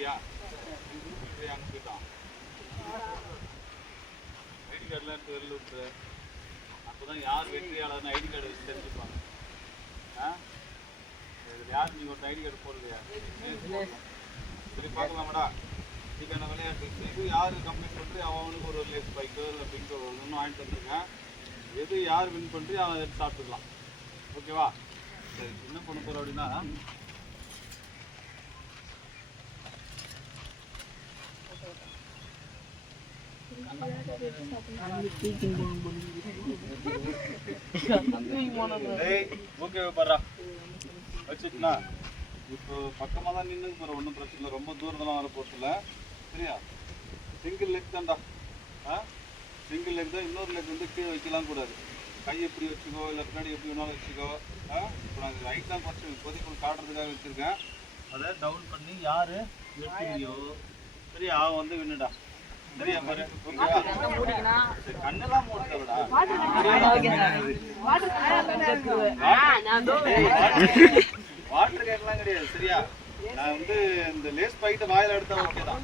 விட்டியா? அங்கே போயிட்டான். ஐடி கார்டெலாம் எடுத்து வெளில விட்டுரு. அப்போ தான் யார் வெற்றியாளர்னு ஐடி கார்டு வச்சு தெரிஞ்சுப்பாங்க. யார் நீங்கள் ஒரு ஐடி கார்டு போடலையா? சரி பார்க்கலாமாடா. இதுக்கான விளையாட்டு இது யார் கம்ப்ளீட் பண்ணுறது அவனுக்கு ஒரு லேஸ் பைக்கோ இல்லை பிங்கோ ஒன்றும் வாங்கிட்டு வந்துருக்கேன். எது யார் வின் பண்ணுறி அவன் எடுத்து சாப்பிட்டுக்கலாம். ஓகேவா? சரி என்ன பண்ண போகிறோம் அப்படின்னா ஓகே பாரா வச்சுட்டுனா இப்போ பக்கமாக தான் நின்று போகிற ஒன்றும் பிரச்சனை இல்லை. ரொம்ப தூரத்தெல்லாம் வர போகிறதில்ல. சரியா? சிங்கிள் லெக் தான்டா. சிங்கிள் லெக் தான். இன்னொரு லெக் வந்து கீழே வைக்கலாம் கூடாது. கை எப்படி வச்சுக்கோ இல்லை பின்னாடி எப்படி வேணாலும் வச்சுக்கோ. இப்போ நாங்கள் ரைட் தான் ஃபஸ்ட்டு இப்போதைக்கு காட்டுறதுக்காக வச்சுருக்கேன். அதை டவுன் பண்ணி யார் வெட்டியோ சரியா அவன் வந்து வின்னுடா. சரியா பாரு. ஓகேவா? சரி கண்ணெல்லாம் மூடுறதா வாட்டர் கேட்கலாம் கிடையாது. சரியா? நான் வந்து இந்த லேஸ் பாக்கெட்டை வாயில எடுத்தா ஓகே தான்.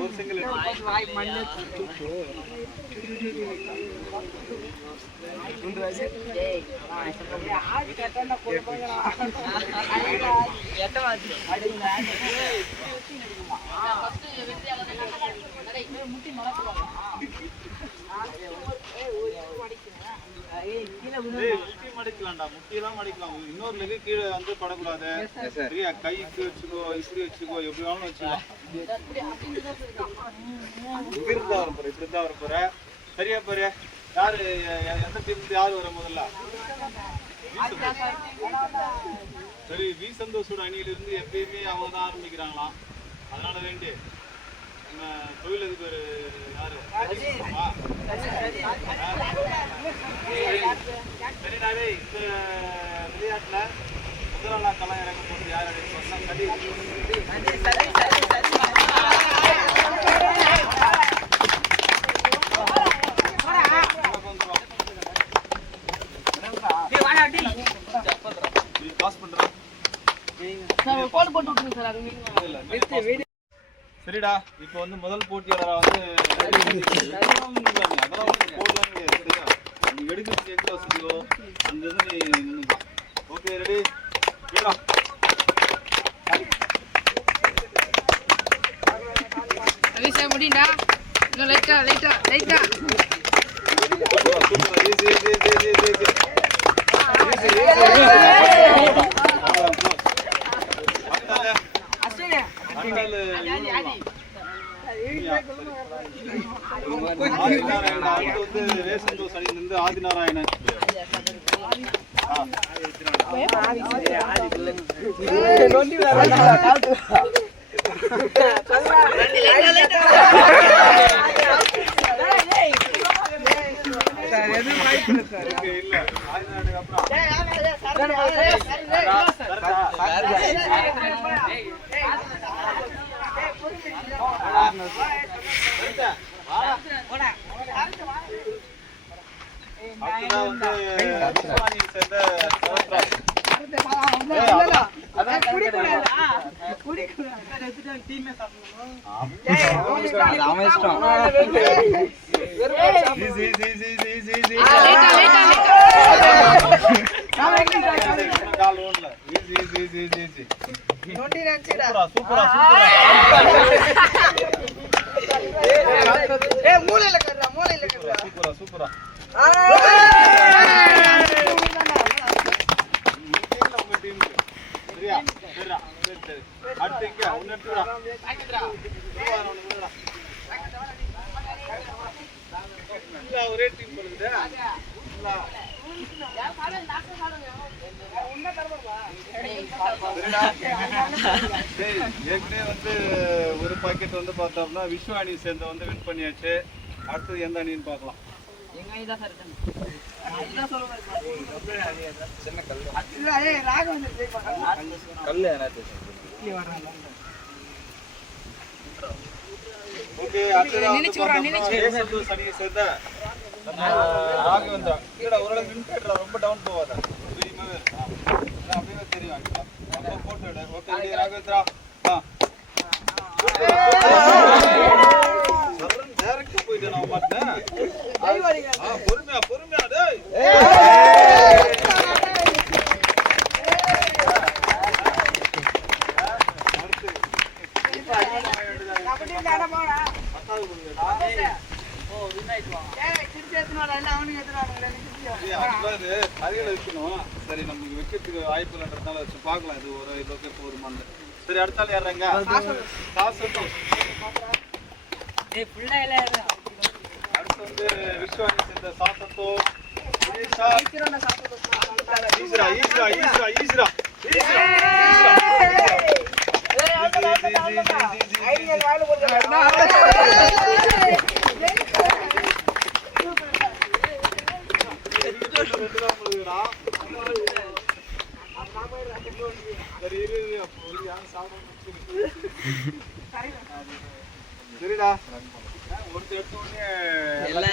ஒரு சிங்கிள் மடிக்கலாம்டா. முட்டியெல்லாம் மடிக்கலாம். இன்னொரு லெகு கீழே வந்து படக்கூடாது. சரியா? கைக்கு வச்சுக்கோ, இப்படி வச்சுக்கோ, எப்படி வேணாலும் வச்சுக்கோ. இப்படி இருந்தா வர போற, இப்படி இருந்தா வர போற. சரியா பாரு. யாரு எந்த டீம் யாரு வர முதல்ல? சரி வி சந்தோஷோட அணியிலிருந்து எப்பயுமே அவங்க தான் ஆரம்பிக்கிறாங்களாம். அதனால வேண்டி நம்ம தொழிலதிபர் யாரு? சரிடாவே இந்த விளையாட்டுல முதலாளா களம் இறங்க போது யார் காசு பண்றான். சரிடா. இப்போ வந்து முதல் போட்டியாளரா வந்து அதெல்லாம் போடலாம். சரியா? நீ எடுக்கிறதுக்கு எங்க வசதியோ அந்த இது நீ நின்றுக்கலாம். Okay ready? முடியுண்டா. இன்னும் லைட்டா லைட்டா லைட்டா ஆதிநாராயணன் ஏற்கனவே வந்து ஒரு பாக்கெட் வந்து பார்த்தோம்னா விஸ்வ அணி சேர்ந்த வந்து வின் பண்ணியாச்சு. அடுத்தது எந்த அணின்னு பார்க்கலாம். ஓகே அடுத்தது அணியை சேர்ந்த ராகவேந்திரா இல்லடா ஓரளவுக்கு வின் போயிடுறா ரொம்ப டவுன் போவாத தெரியுமாவே அப்படியே தெரியும் அப்போ போட்டோ எடு ஓகே ரெடி ராகவேந்திரா சரண் டைரக்டா போயிட்டே நான் மாட்டேன் பொறுமையா பொறுமையா டேய் சரி நமக்கு வைக்கிறதுக்கு வாய்ப்பு இல்லைன்றதுனால வச்சு பார்க்கலாம் இது ஒரு லோக்கே போருமான்னு சரி அடுத்தால யாருங்க அடுத்து வந்து விஸ்வானி சேர்ந்த சாசத்தோ ஈஸ்ரா ஈஸ்ரா ஈஸ்ரா ஈஸ்ரா சரிடா ஒருத்தர் எடுத்த உடனே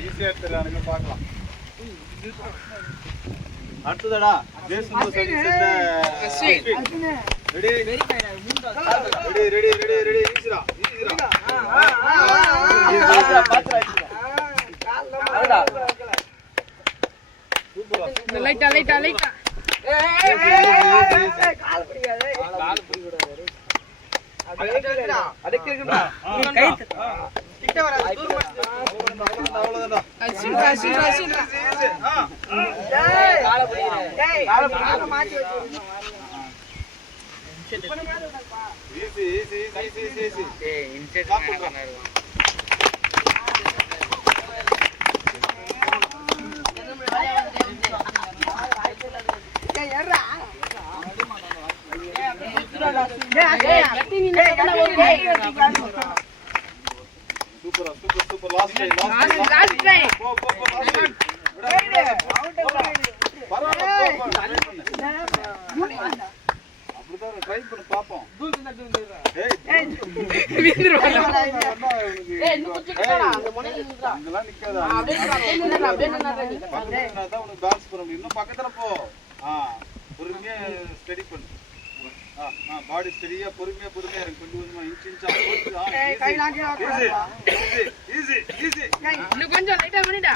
ஈஸியா எடுத்துறானுங்க பார்க்கலாம் அடுத்ததாடா ready ready ready ready ready ஈஸ்ரா ஈஸ்ரா லைட்டா லைட்டா லைட்டா கால் பிடிக்காத கால் பிடிக்கூடாது அடக்கிருக்குடா கை கிட்ட வர தூரம் அவ்வளவுதான்டா அசிடா அசிடா அசிடா டேய் கால பிடிக்காத டேய் கால மாத்தி வச்சிருங்க ஈஸி ஈஸி ஈஸி ஈஸி டேய் இன்செட் பண்ணா இருக்கும் super super super last try போ போ போ லாஸ்ட் அப்படிதான் ட்ரை பண்ணி பாப்போம் ஏய் இன்னும் கொஞ்சம் கேடா அந்த முனையில நின்றா அங்கலாம் நிக்காத அப்படியே உனக்கு டான்ஸ் பண்ண முடியும் இன்னும் பக்கத்துல போ பொறுமையா ஸ்டடி பண்ணு பாடி ஸ்டடியா பொறுமையா பொறுமையா இருக்கு கொஞ்சம் கொஞ்சமா இன்ச்சா போச்சு கை லாங்கி ஈஸி ஈஸி இன்னும் கொஞ்சம் லைட்டா பண்ணிடா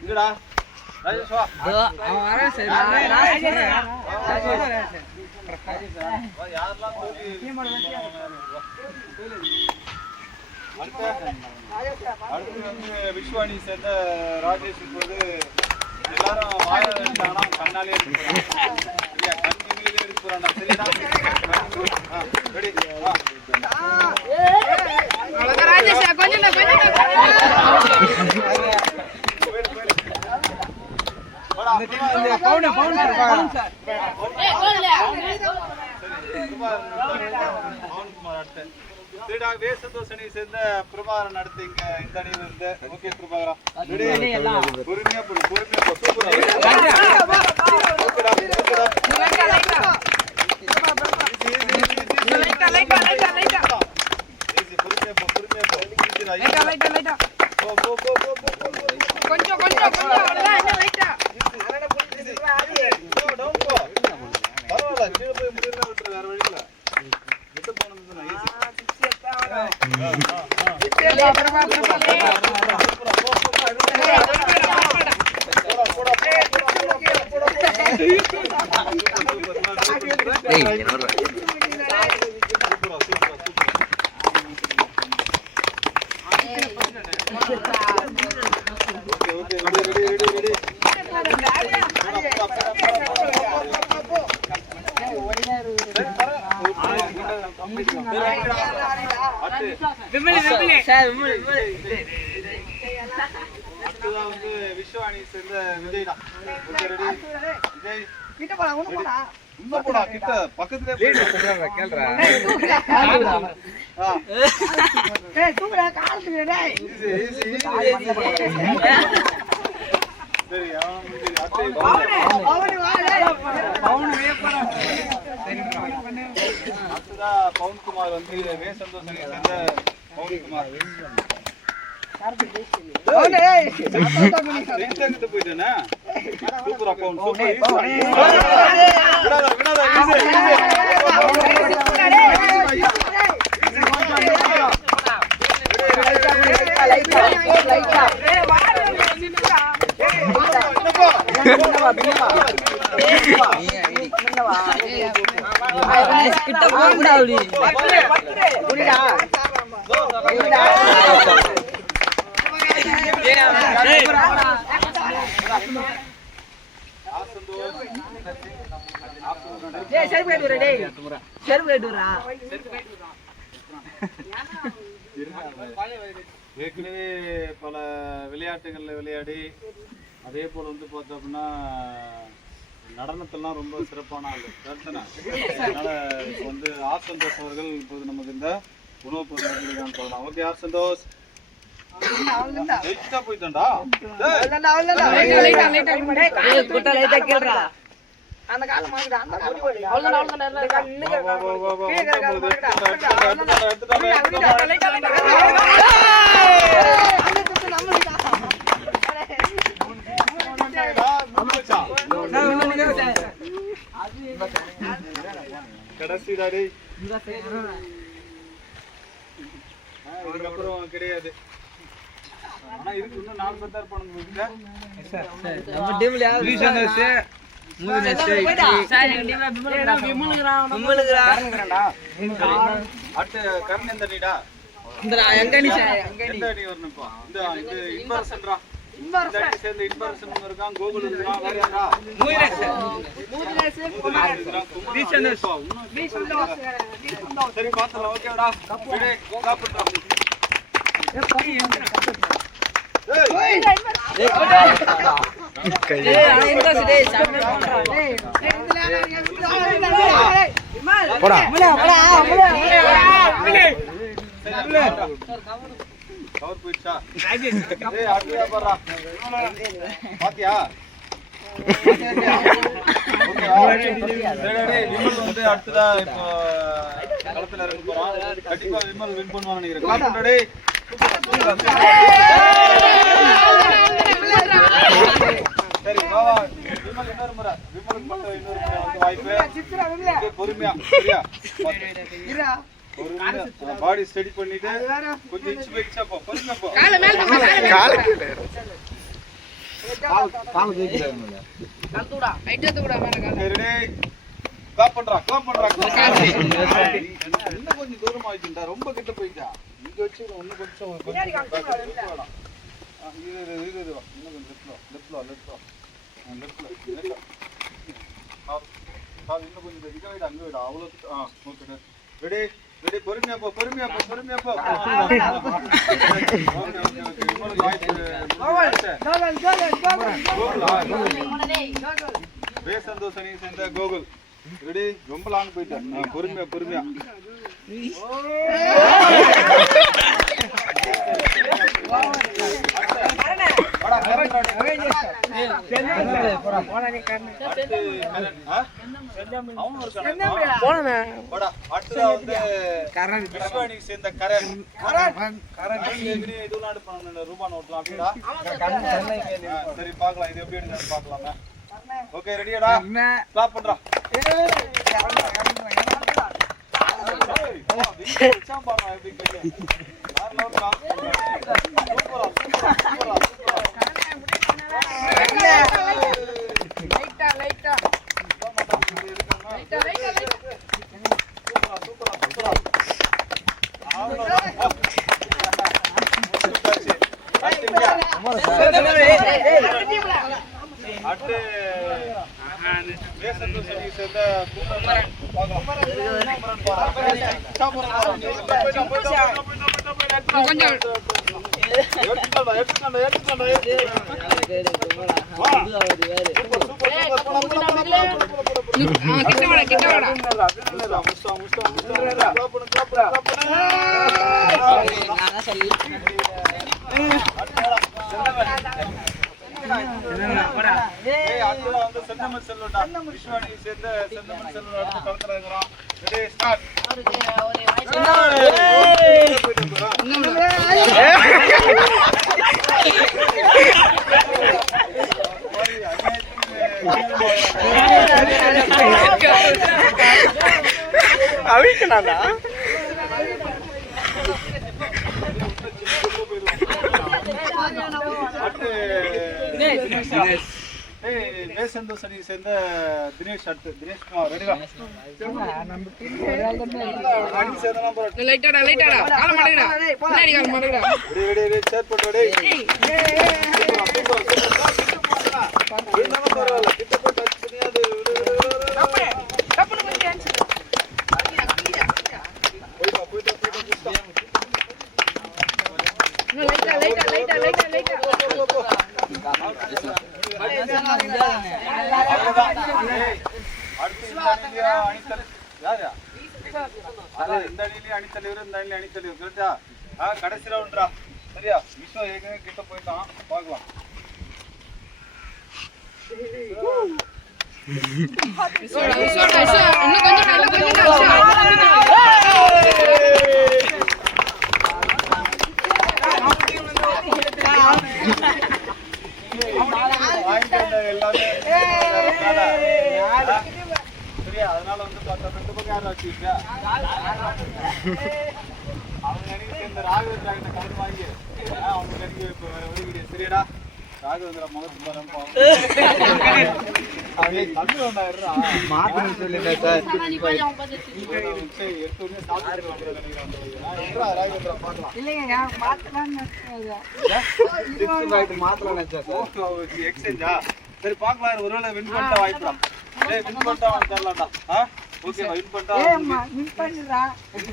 இங்கடா ராஜேஷ் வா அவன் வரேன் சரி யாரெல்லாம் தூக்கி அடுத்து வந்து விஸ்வானி சேர்ந்த ராஜேஷ் இப்போது எல்லாரும் வாய வச்சாங்கன்னா கண்ணாலே எடுத்து இல்லையா கண்ணிலே எடுத்து போறாண்டா சரியா ரெடி ராஜேஷ் கொஞ்சம் வேசதோசனை சேர்ந்த பிரபாகரன் அடுத்து இங்க இந்த அணியில இருந்து ஓகே பிரபாகரா பொறுமையா போடு பொறுமையா போ சூப்பரா கொஞ்சம் கொஞ்சம் பரவாயில்ல கீழே போய் முடியல விட்டுரு வேற வழியில விட்டு போனதுன்னா விஸ்வானி சேர்ந்த விஜய் தான் கிட்ட போடா கிட்ட பக்கத்துல சரி அவன் முடிஞ்சு அடுத்து அடுத்ததா பவுன்குமார் வந்து வே சந்தோஷம் சேர்ந்த பவுன்குமார் போயிட்டேன்னா சூப்பரா பவுன் ஏற்கனவே பல விளையாட்டுகள்ல விளையாடி அதே போல வந்து பார்த்தோம்னா நடனத்தெல்லாம் ரொம்ப சிறப்பான ஆள் கருத்தனா. அதனால இப்போ வந்து ஆர் சந்தோஷ் அவர்கள் இப்போது நமக்கு இந்த உணவுப் பொருட்கள் சொல்லலாம். ஓகே ஆர் சந்தோஷ் போயிட்டா கடைசிடாடி இதுக்கப்புறம் கிடையாது. ஆனா இதுக்கு இன்னும் 4 பேர் தான் இருப்பானுங்க. அடுத்து கரண் எந்த நீடா எந்த அணி வரணும் இப்போ? இந்த இன்பரசன்ரா சேர்ந்த இன்பரசன் இருக்கான், கோகுல் இருக்கான், வேற யாரா? சரி பாத்துலாம். ஓகேடா சாப்பிட்டோம். கவர் போயிடுச்சா? பாத்தியா அடுத்ததா இப்போ களத்துல இறங்க போறான். கண்டிப்பா விமல் வின் பண்ணுவான்னு நினைக்கிறேன். சரி பாவா விமல் இன்னொரு முறை விமலுக்கு மட்டும் இன்னொரு முறை வந்து வாய்ப்பு. பொறுமையா சரியா பாடி ஸ்டடி பண்ணிட்டு கொஞ்சம் இன்ச்சு போயிடுச்சா போ. பொறுமையா போ. இன்னும் கொஞ்சம் தூரமா ஆயிடுச்சுடா, ரொம்ப கிட்ட போயிட்டா. இங்க வச்சு இன்னும் கொஞ்சம் இன்னும் கொஞ்சம் அங்க விட அவ்வளவு. ரெடி ரெடி பொறுமையா போ பொறுமையா போ பொறுமையா போ. வே சந்தோஷ் அணி சேர்ந்த கோகுல் ரெடி. ரொம்ப லாங் போயிட்டேன். பொறுமையா பொறுமையா. சேர்ந்த கரண் ரூபா நோட்லாம் அப்படின்னா சரி பாக்கலாம். இது எப்படி எடுங்க பாக்கலாமா? ஓகே ரெடியாடா ஸ்டாப் பண்றா. செந்தமிழ் செல்வம்டா. விஸ்வாணி சேர்ந்த செந்தமிழ் செல்வம் அடுத்து களத்துல இருக்கிறோம். Ready start. அவிக்கனாடா வேசந்தோஸ் அணி சேர்ந்த தினேஷ் அடுத்து தினேஷ் குமார் ரெடிவா அணி சேர்ந்தலாம் போறோம் லைட்டாடா லைட்டாடா கால மாட்டேங்கடா பின்னாடி கால மாட்டேங்கடா ரெடி ரெடி சேர் போடு ரெடி என்னமா பரவாயில்லை கிட்ட போய் டச் பண்ணியாது டப்புனு பண்ணி டான்ஸ் போய்டா லைட்டா கடைசி ரவுண்ட்ரா சரியா விஸ்வா ஏற்கனவே கிட்ட போயிட்டான் பார்க்கலாம் இன்னும் கொஞ்சம் சரியா அதனால வந்து பார்த்தா ரெண்டு பக்கம் யாரும் வச்சுக்கிட்டா அவங்க எனக்கு இந்த ராகவேந்திரா கிட்ட கடன் வாங்கி அவனுக்கு எனக்கு இப்போ வேற வழி கிடையாது சரியாடா ராகவேந்திரா முகத்து பாருப்பா தண்ணி வந்தாயிரா மாத்தணும் சொல்லிட்டேன் சார் எடுத்தோடனே சாப்பிட்டு நினைக்கிறேன் ராகவேந்திரா பார்க்கலாம் எக்ஸ்சேஞ்சா சரி பார்க்கலாம் ஒருவேளை வின் பண்ணிட்டா வாய்ப்புலாம் வின் பண்ணிட்டா தரலாம்டா ஓகே வின் பண்ணிட்டா வின்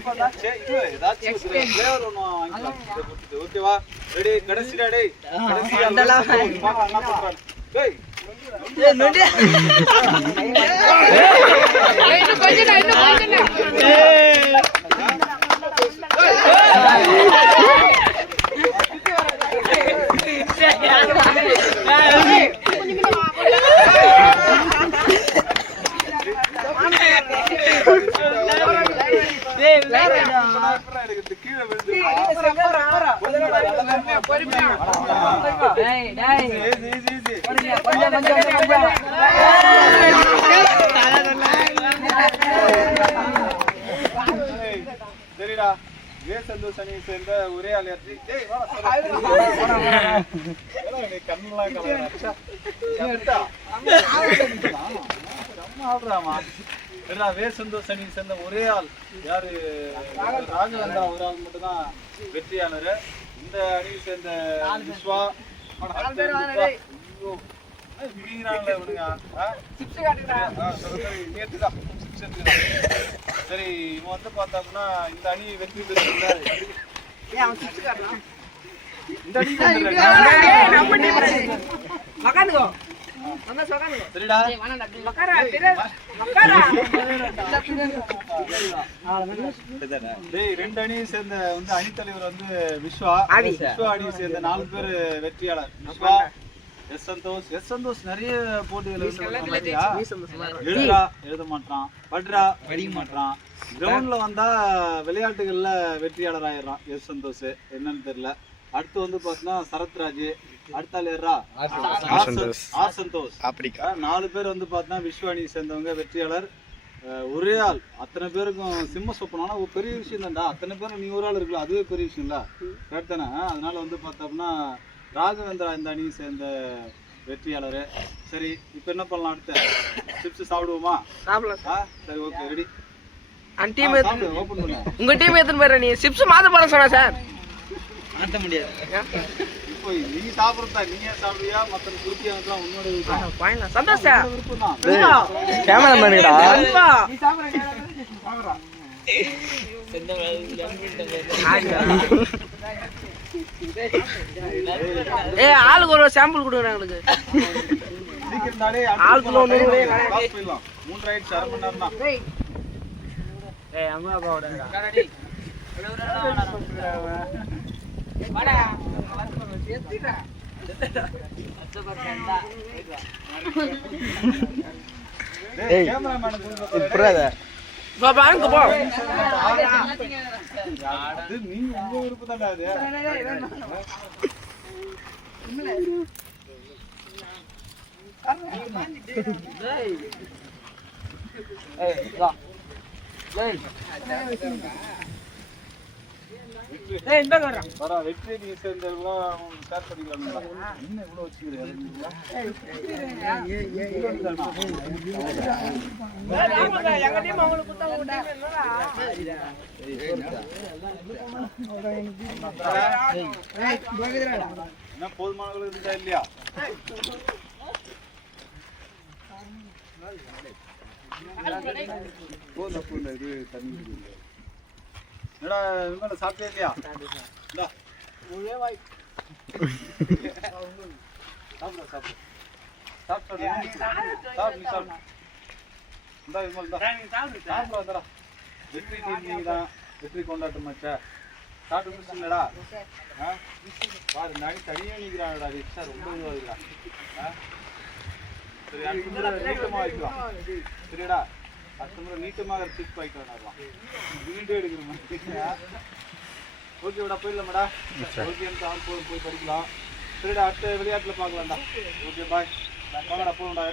பண்ணா சரி இது ஏதாச்சும் ஃப்ளேவர் ஒன்று வாங்கிக்கலாம் ஓகேவா ரெடி கடைசிடா டேய் கடைசி பார்க்கலாம் என்ன பண்றான் டேய் இன்னும் சரிடா வேசந்தோஸ் அணியை சேர்ந்த ஒரே ஆள் வேசந்தோஸ் அணியை சேர்ந்த ஒரே ஆள் யாரு ராகவேந்திரா ஒரு ஆள் மட்டும்தான் வெற்றியாளர் இந்த அணியை சேர்ந்த விஸ்வா சரி இவன் வந்து பார்த்தோம்னா இந்த அணி வெற்றி பெற்று இந்த அணி சரிடா ரெண்டு அணியை சேர்ந்த வந்து அணித்தலைவர் வந்து விஸ்வா அணியை சேர்ந்த 4 பேர் வெற்றியாளர் விஸ்வா எஸ் சந்தோஷ் நிறைய போட்டிகள் எழுத மாட்டான் படுறா படிக்க மாட்டான் கிரவுண்ட்ல வந்தா விளையாட்டுகள்ல வெற்றியாளர் ஆயிடுறான் எஸ் சந்தோஷ் என்னன்னு தெரியல அடுத்து வந்து பாத்தீங்கன்னா சரத்ராஜ் அடுத்தாள் ஏறா ஆர் சந்தோஷ் 4 பேர் வந்து பாத்தீங்கன்னா விஸ்வாணியை சேர்ந்தவங்க வெற்றியாளர் ஒரே ஆள் அத்தனை பேருக்கும் சிம்ம சொப்பனா ஒரு பெரிய விஷயம் தான்டா அத்தனை பேரும் நீ ஒரு ஆள் இருக்கலாம் அதுவே பெரிய விஷயம்ல கரெக்ட் தானே அதனால வந்து பார்த்தோம்னா ராகவேந்திரா இந்த அணியை சேர்ந்த வெற்றியாளர் சரி இப்போ என்ன பண்ணலாம் அடுத்து சிப்ஸ் சாப்பிடுவோமா சரி ஓகே ரெடி ஓப்பன் பண்ணு உங்க டீம் எத்தனை பேர் நீ சிப்ஸ் மாத்த போற சொன்னா சார் மாத்த முடியாது இப்போ நீ சாப்பிடுறதா நீயே சாப்பிடுவியா மற்ற குருத்தியாங்கலாம் உன்னோட விருப்பம் சந்தோஷ் விருப்பம் தான் கேமரா மேனுடா நீ ஆளுக்கு ஒரு சாம்பிள் கொடுங்க எங்களுக்கு சீக்கிரம் தானே ஆளுக்கு ஒன்று போயிடலாம் 3 ரைட்ஸ் 1/2 மணி நேரம் தான் அம்மா அப்பாவோட டேய் கேமராமேன் கூப்பிட்டு இப்பறாத பாருங்க போ அது நீ உங்க விருப்பம் தான்டா அது ஏய் வா ஏய் ஏய் இந்த வர வரா வெற்றி நீ சேர்ந்தெல்லாம் ஸ்டார்ட் பண்ணிக்கலாம் என்ன இவ்வளவு வச்சிருக்கீங்க எங்க டீம் உங்களுக்கு குத்தங்க என்ன போதுமானவர்கள் இருந்தா இல்லையா போதும் இது தண்ணி என்னடா இவங்க சாப்பிட்டே இல்லையா இந்தா ஒரே வாய் சாப்பிடு சாப்பிடு சாப்பிடு சாப்பிடு சாப்பிடு இந்தா இவங்க சாப்பிடு வந்துடா வெற்றி நீங்க தான் வெற்றி கொண்டாட்டமாச்சா சாப்பிட்டு முடிச்சுங்களா பாரு நாடி தனியாக நிற்கிறானடா ரிக்ஷா ரொம்ப இதுவாகுதுடா சரி அடுத்த முறை நீட்டமாக வைக்கலாம் சரிடா அடுத்த முறை நீட்டமாக டிப் வைக்கலாம் வீடியோ எடுக்கிற மாதிரி ஓகேடா போயிடலாமாடா ஓகேன்னு போய் படிக்கலாம் சரிடா அடுத்த விளையாட்டில் பார்க்கலாம்டா ஓகே பாய் வாங்கடா போகணும்டா